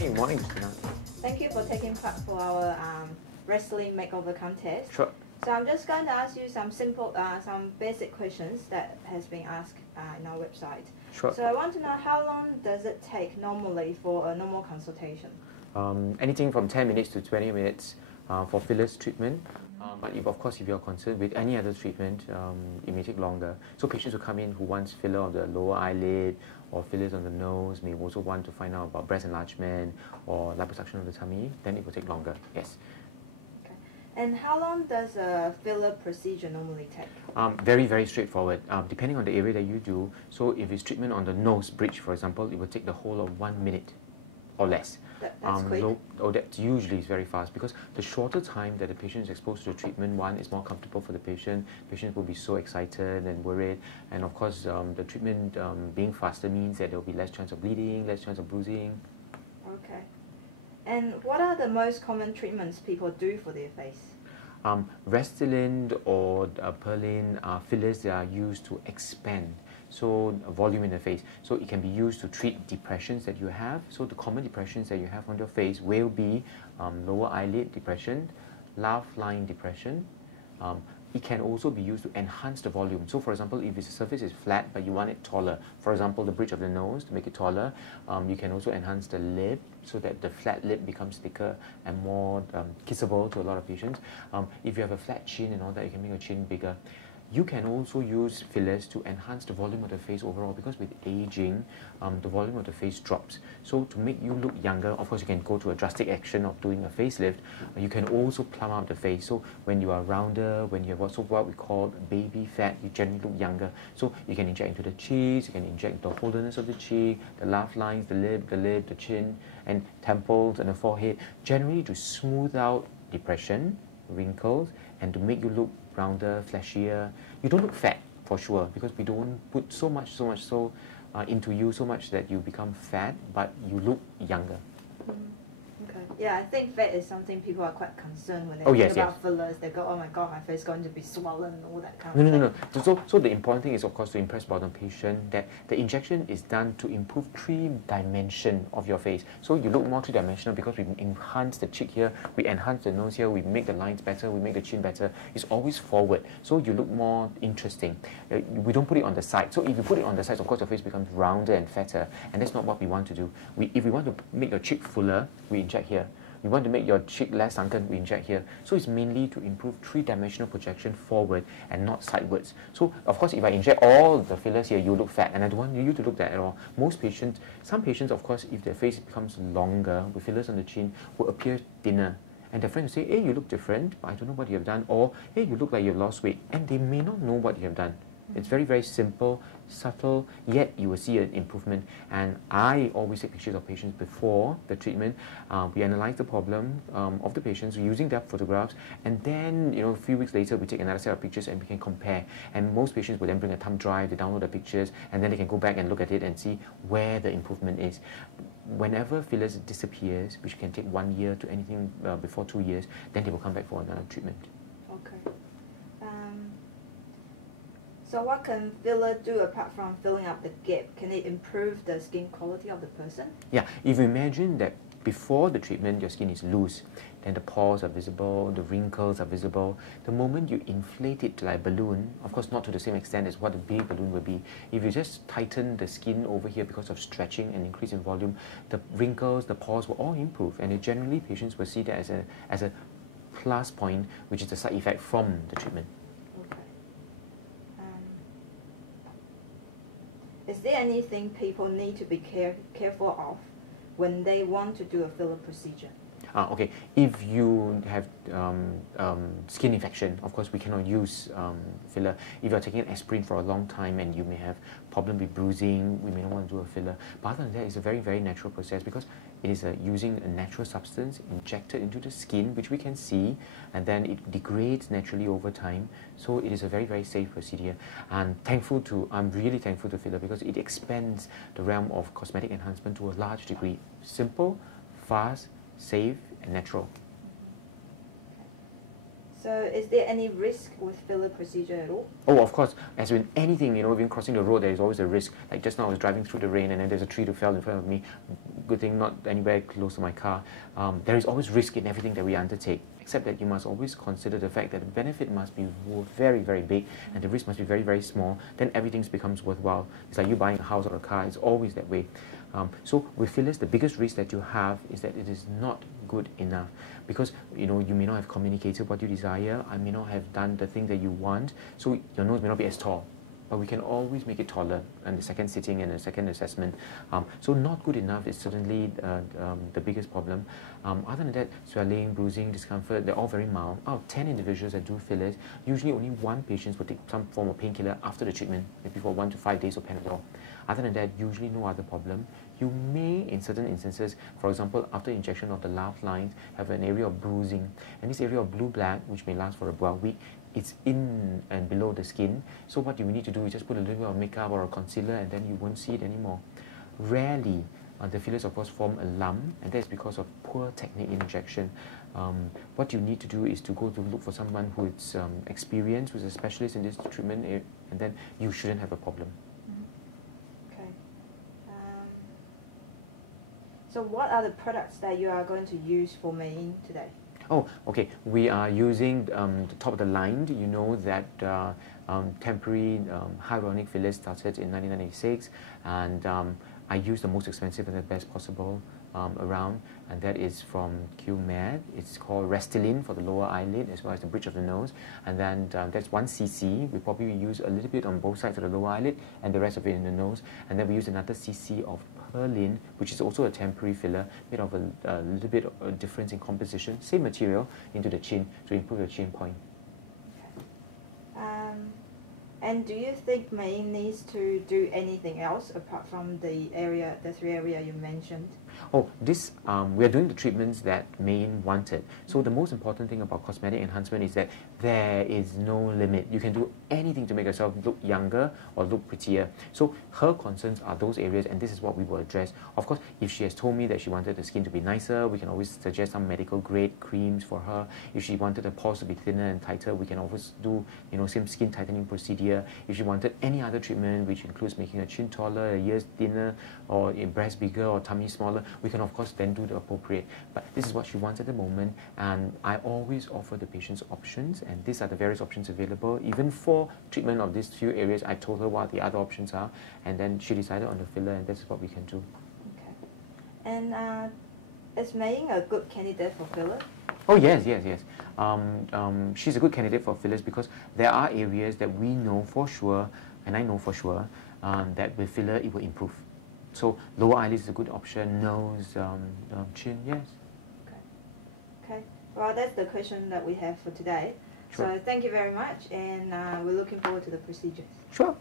Hi, morning, Christina. Thank you for taking part for our Restylane makeover contest. Sure. So I'm just going to ask you some simple, some basic questions that has been asked in our website. Sure. So I want to know how long does it take normally for a normal consultation? Anything from 10 minutes to 20 minutes for fillers treatment. But if, of course, if you're concerned with any other treatment, it may take longer. So patients who come in who want filler on the lower eyelid or fillers on the nose may also want to find out about breast enlargement or liposuction of the tummy, then it will take longer, yes. Okay. And how long does a filler procedure normally take? Very, very straightforward, depending on the area that you do. So if it's treatment on the nose bridge, for example, it will take the whole of 1 minute or less. That's quick. That usually is very fast, because the shorter time that the patient is exposed to the treatment, one, is more comfortable for the patient. Patients will be so excited and worried, and of course the treatment being faster means that there will be less chance of bleeding, less chance of bruising. Okay. And what are the most common treatments people do for their face? Restylane or Perlane are fillers that are used to expand volume in the face. So it can be used to treat depressions that you have. So the common depressions that you have on your face will be lower eyelid depression, laugh line depression. It can also be used to enhance the volume. So for example, if the surface is flat but you want it taller, for example the bridge of the nose to make it taller, you can also enhance the lip so that the flat lip becomes thicker and more kissable to a lot of patients. If you have a flat chin and all that, you can make your chin bigger. You can also use fillers to enhance the volume of the face overall, because with aging, the volume of the face drops. So to make you look younger, of course you can go to a drastic action of doing a facelift. You can also plump up the face. So when you are rounder, when you have also what we call baby fat, you generally look younger. So you can inject into the cheeks, you can inject the holderness of the cheek, the laugh lines, the lip, the chin, and temples and the forehead, generally to smooth out depression, wrinkles, and to make you look rounder, flashier. You don't look fat for sure, because we don't put so much into you so much that you become fat, but you look younger. Okay. Yeah, I think fat is something people are quite concerned when they think about fillers. They go, oh my god, my face is going to be swollen and all that kind of thing. No. So the important thing is, of course, to impress upon the patient that the injection is done to improve 3 dimension of your face. So you look more 3-dimensional because we enhance the cheek here, we enhance the nose here, we make the lines better, we make the chin better. It's always forward, so you look more interesting. We don't put it on the side. So if you put it on the sides, of course, your face becomes rounder and fatter, and that's not what we want to do. If we want to make your cheek fuller, we inject here. We want to make your cheek less sunken, we inject here. So it's mainly to improve 3-dimensional projection forward and not sidewards. So of course, if I inject all the fillers here, you look fat, and I don't want you to look that at all. Some patients, of course, if their face becomes longer with fillers on the chin, will appear thinner. And their friends will say, hey, you look different, but I don't know what you have done. Or, hey, you look like you've lost weight. And they may not know what you have done. It's very, very simple, subtle, yet you will see an improvement. And I always take pictures of patients before the treatment. We analyze the problem of the patients using their photographs, and then a few weeks later we take another set of pictures and we can compare. And most patients will then bring a thumb drive, they download the pictures, and then they can go back and look at it and see where the improvement is. Whenever fillers disappears, which can take 1 year to anything before 2 years, then they will come back for another treatment. Okay. So what can filler do apart from filling up the gap? Can it improve the skin quality of the person? Yeah, if you imagine that before the treatment your skin is loose, then the pores are visible, the wrinkles are visible. The moment you inflate it like a balloon, of course not to the same extent as what a big balloon will be, if you just tighten the skin over here because of stretching and increase in volume, the wrinkles, the pores will all improve, and generally patients will see that as a plus point, which is the side effect from the treatment. Is there anything people need to be careful of when they want to do a filler procedure? Okay, if you have skin infection, of course we cannot use filler. If you're taking aspirin for a long time and you may have problem with bruising, we may not want to do a filler. But other than that, it's a very, very natural process, because it is using a natural substance injected into the skin, which we can see, and then it degrades naturally over time. So it is a very, very safe procedure. And I'm really thankful to filler, because it expands the realm of cosmetic enhancement to a large degree. Simple, fast, safe, and natural. So is there any risk with filler procedure at all? Oh, of course. As with anything, you know, even crossing the road, there is always a risk. Like just now, I was driving through the rain and then there's a tree that fell in front of me. Good thing not anywhere close to my car. There is always risk in everything that we undertake, except that you must always consider the fact that the benefit must be very, very big and the risk must be very, very small. Then everything becomes worthwhile. It's like you buying a house or a car. It's always that way. So with fillers, the biggest risk that you have is that it is not good enough, because you know you may not have communicated what you desire. I may not have done the thing that you want, so your nose may not be as tall, but we can always make it taller in the second sitting and the second assessment. So not good enough is certainly the biggest problem. Other than that, swelling, bruising, discomfort, they're all very mild. Out of 10 individuals that do fillers, usually only one patient will take some form of painkiller after the treatment, maybe for 1 to 5 days of Panadol. Other than that, usually no other problem. You may, in certain instances, for example, after injection of the laugh lines, have an area of bruising. And this area of blue-black, which may last for about a week, it's in and below the skin. So what you need to do is just put a little bit of makeup or a concealer and then you won't see it anymore. Rarely, the fillers of course form a lump, and that's because of poor technique in injection. What you need to do is to go to look for someone who is experienced, who's a specialist in this treatment, and then you shouldn't have a problem. So what are the products that you are going to use for Mei today? Oh, okay. We are using the top of the line. You know that temporary hyaluronic fillers started in 1996, and I use the most expensive and the best possible around, and that is from QMed. It's called Restylane for the lower eyelid as well as the bridge of the nose, and then that's 1 cc. We probably use a little bit on both sides of the lower eyelid and the rest of it in the nose, and then we use another cc of Restylane, which is also a temporary filler, made of a little bit of a difference in composition, same material, into the chin to improve your chin point. And do you think Mei needs to do anything else apart from the 3 areas you mentioned? Oh, this we are doing the treatments that Mei wanted. So the most important thing about cosmetic enhancement is that there is no limit. You can do anything to make yourself look younger or look prettier. So her concerns are those areas, and this is what we will address. Of course, if she has told me that she wanted the skin to be nicer, we can always suggest some medical grade creams for her. If she wanted the pores to be thinner and tighter, we can always do, you know, same skin tightening procedure. If she wanted any other treatment, which includes making her chin taller, her ears thinner, or a breast bigger or tummy smaller, we can of course then do the appropriate. But this is what she wants at the moment, and I always offer the patients options, and these are the various options available. Even for treatment of these few areas, I told her what the other options are, and then she decided on the filler, and that's what we can do. Okay. And is Mei a good candidate for filler? Oh yes, yes, yes. She's a good candidate for fillers because there are areas that we know for sure, and I know for sure, that with filler it will improve. So lower eyelids is a good option, nose, chin, yes. Okay. Well, that's the question that we have for today. Sure. So thank you very much, and we're looking forward to the procedure. Sure.